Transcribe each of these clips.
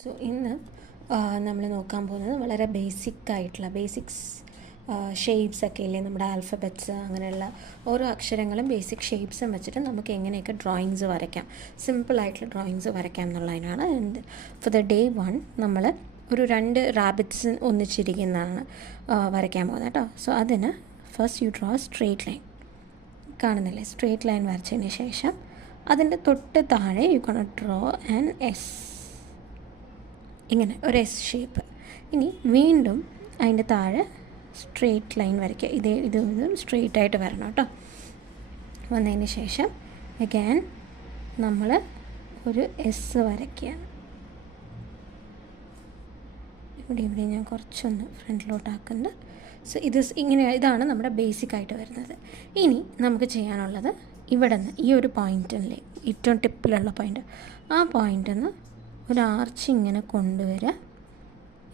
So ഇന്ന് നമ്മൾ നോക്കാൻ പോകുന്നത് വളരെ ബേസിക്സ് ഷേപ്സ് ഒക്കെ ഇല്ലേ, നമ്മുടെ ആൽഫബറ്റ്സ് അങ്ങനെയുള്ള ഓരോ അക്ഷരങ്ങളും ബേസിക് ഷേപ്സും വെച്ചിട്ട് നമുക്ക് എങ്ങനെയൊക്കെ ഡ്രോയിങ്സ് വരയ്ക്കാം, സിമ്പിളായിട്ടുള്ള ഡ്രോയിങ്സ് വരയ്ക്കാം എന്നുള്ളതിനാണ്. ആൻഡ് ഫോർ ദ ഡേ 1 നമ്മൾ ഒരു 2 റാബിറ്റ്സ് ഒന്നിച്ചിരിക്കുന്നതാണ് വരയ്ക്കാൻ പോകുന്നത് കേട്ടോ. സോ അതിന് first you draw straight line. കാണുന്നില്ലേ, സ്ട്രെയിറ്റ് ലൈൻ വരച്ചതിന് ശേഷം അതിൻ്റെ തൊട്ട് താഴെ you can draw an S, ഇങ്ങനെ ഒരു എസ് ഷേപ്പ്. ഇനി വീണ്ടും അതിൻ്റെ താഴെ സ്ട്രെയിറ്റ് ലൈൻ വരയ്ക്കുക. ഇതും സ്ട്രെയിറ്റ് ആയിട്ട് വരണം കേട്ടോ. വന്നതിന് ശേഷം അഗൈൻ നമ്മൾ ഒരു എസ് വരയ്ക്കുകയാണ്. ഇവിടെ ഞാൻ കുറച്ചൊന്ന് ഫ്രണ്ടിലോട്ടാക്കുന്നുണ്ട്. സോ ഇതാണ് നമ്മുടെ ബേസിക്കായിട്ട് വരുന്നത്. ഇനി നമുക്ക് ചെയ്യാനുള്ളത് ഇവിടെ നിന്ന് ഈ ഒരു പോയിൻ്റില്ലേ, ഏറ്റവും ടിപ്പിലുള്ള പോയിൻ്റ്, ആ പോയിൻ്റിൽ നിന്ന് ഒരു ആർച്ച് ഇങ്ങനെ കൊണ്ടുവരിക.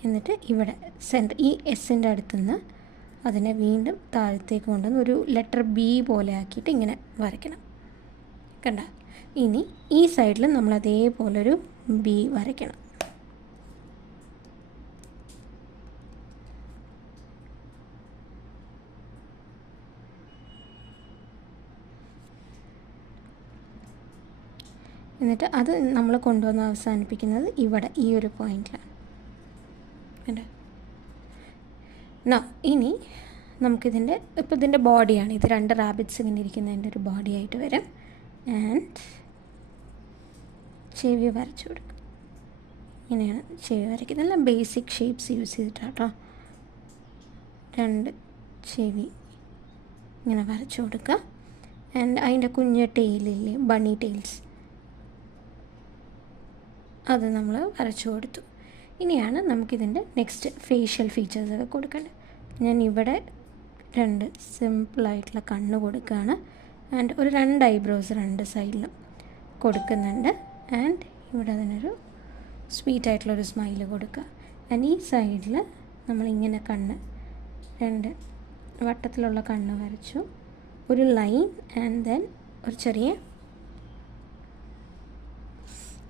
എന്നിട്ട് ഇവിടെ സെൻറ്റർ ഈ എസിൻ്റെ അടുത്തുനിന്ന് അതിനെ വീണ്ടും താഴത്തേക്ക് കൊണ്ടുവന്ന് ഒരു ലെറ്റർ ബി പോലെ ആക്കിയിട്ട് ഇങ്ങനെ വരയ്ക്കണം. കണ്ട, ഇനി ഈ സൈഡിൽ നമ്മൾ അതേപോലൊരു ബി വരയ്ക്കണം. എന്നിട്ട് അത് നമ്മൾ കൊണ്ടുവന്ന് അവസാനിപ്പിക്കുന്നത് ഇവിടെ ഈ ഒരു പോയിൻ്റിലാണ്. കണ്ടോ? ഇനി നമുക്കിതിൻ്റെ ഇതിൻ്റെ ബോഡിയാണ്, ഇത് 2 റാബിറ്റ്സ് ഇങ്ങനെ ഇരിക്കുന്നതിൻ്റെ ഒരു ബോഡി ആയിട്ട് വരും. ആൻഡ് ചെവി വരച്ചു കൊടുക്കും. ഇങ്ങനെയാണ് ചെവി വരയ്ക്കുന്നത്. എല്ലാം ബേസിക് ഷേപ്സ് യൂസ് ചെയ്തിട്ടാണ് കേട്ടോ. 2 ചെവി ഇങ്ങനെ വരച്ചു കൊടുക്കുക. ആൻഡ് അതിൻ്റെ കുഞ്ഞ് ടെയിലില്ലേ, ബണ്ണി ടെയിൽസ്, അത് നമ്മൾ വരച്ചു കൊടുത്തു. ഇനിയാണ് നമുക്കിതിൻ്റെ നെക്സ്റ്റ് ഫേഷ്യൽ ഫീച്ചേഴ്സൊക്കെ കൊടുക്കേണ്ടത്. ഞാൻ ഇവിടെ 2 സിമ്പിളായിട്ടുള്ള കണ്ണ് കൊടുക്കുകയാണ്. ആൻഡ് ഒരു 2 ഐബ്രോസ് 2 സൈഡിലും കൊടുക്കുന്നുണ്ട്. ആൻഡ് ഇവിടെ അതിനൊരു സ്വീറ്റായിട്ടുള്ളൊരു സ്മൈല് കൊടുക്കുക. ആൻഡ് ഈ സൈഡിൽ നമ്മളിങ്ങനെ കണ്ണ് 2 വട്ടത്തിലുള്ള കണ്ണ് വരച്ചു, ഒരു ലൈൻ, ആൻഡ് ദെൻ ഒരു ചെറിയ,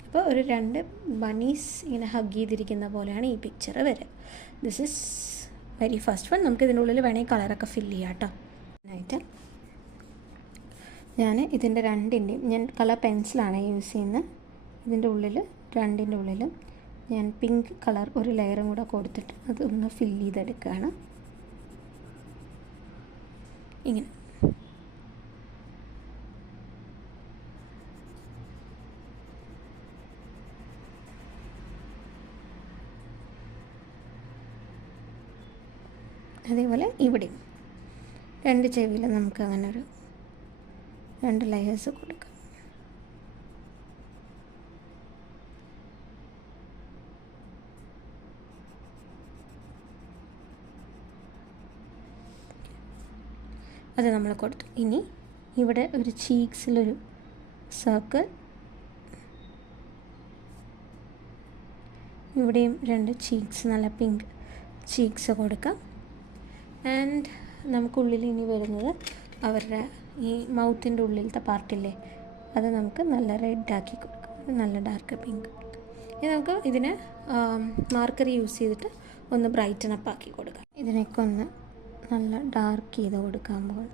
അപ്പോൾ ഒരു 2 ബണീസ് ഇങ്ങനെ ഹഗ് ചെയ്തിരിക്കുന്ന പോലെയാണ് ഈ പിക്ചർ വരിക. This is very first one. നമുക്ക് ഇതിൻ്റെ ഉള്ളിൽ വേണമെങ്കിൽ കളറൊക്കെ ഫില്ല് ചെയ്യാം കേട്ടോ. ആയിട്ട് ഞാൻ ഇതിൻ്റെ 2ൻ്റെയും ഞാൻ കളർ പെൻസിലാണ് യൂസ് ചെയ്യുന്നത്. ഇതിൻ്റെ ഉള്ളിൽ 2ൻ്റെ ഉള്ളിലും ഞാൻ പിങ്ക് കളർ ഒരു ലെയറും കൂടെ കൊടുത്തിട്ട് അതൊന്ന് ഫില്ല് ചെയ്തെടുക്കുകയാണ്. ഇങ്ങനെ അതേപോലെ ഇവിടെയും 2 ചെവിയിൽ നമുക്ക് അങ്ങനെ ഒരു 2 ലെയേഴ്സ് കൊടുക്കാം. അത് നമ്മൾ കൊടുത്തു. ഇനി ഇവിടെ ഒരു ചീക്സിലൊരു സർക്കിൾ, ഇവിടെയും 2 ചീക്സ്, നല്ല പിങ്ക് ചീക്സ് കൊടുക്കാം. ആൻഡ് നമുക്കുള്ളിൽ ഇനി വരുന്നത് അവരുടെ ഈ മൗത്തിൻ്റെ ഉള്ളിലത്തെ പാർട്ടില്ലേ, അത് നമുക്ക് നല്ല റെഡാക്കി കൊടുക്കാം, നല്ല ഡാർക്ക് പിങ്ക്. ഇനി നമുക്ക് ഇതിനെ മാർക്കർ യൂസ് ചെയ്തിട്ട് ഒന്ന് ബ്രൈറ്റൻ അപ്പ് ആക്കി കൊടുക്കാം. ഇതിനൊക്കെ ഒന്ന് നല്ല ഡാർക്ക് ചെയ്ത് കൊടുക്കാൻ പോകും.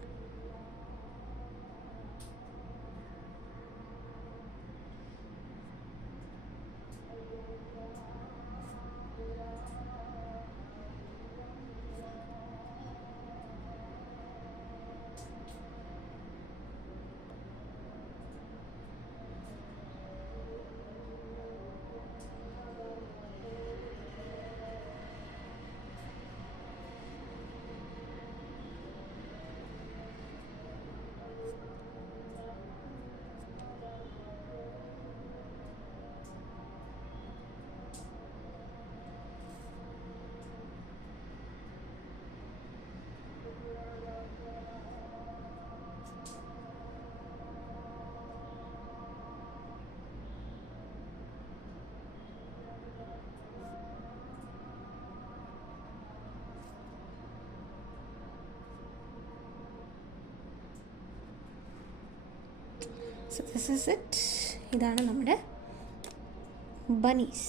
So this is it. ഇതാണ് നമ്മുടെ ബണീസ്.